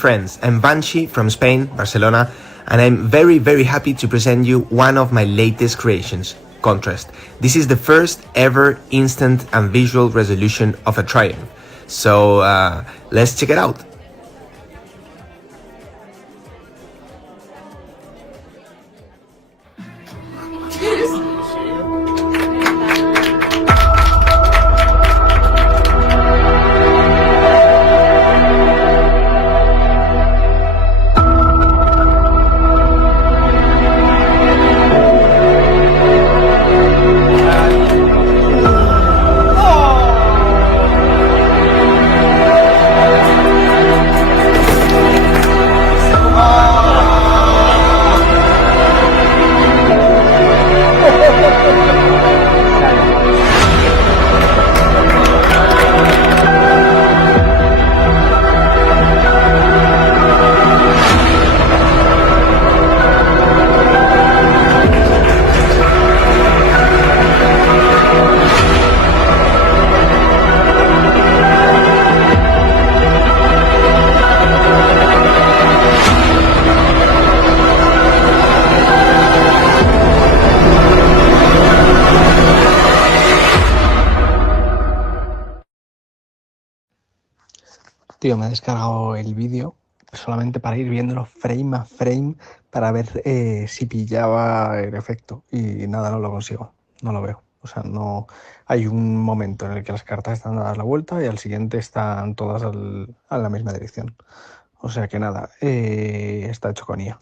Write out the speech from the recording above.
friends, I'm Vanshy from Spain, Barcelona, and I'm very happy to present you one of my latest creations, Contrast. This is the first ever instant and visual resolution of a triumph. So let's check it out. Tío, me he descargado el vídeo solamente para ir viéndolo frame a frame para ver si pillaba el efecto. Y nada, no lo consigo, no lo veo. O sea, no hay un momento en el que las cartas están dadas la vuelta y al siguiente están todas a la misma dirección. O sea que nada, está hecho con IA.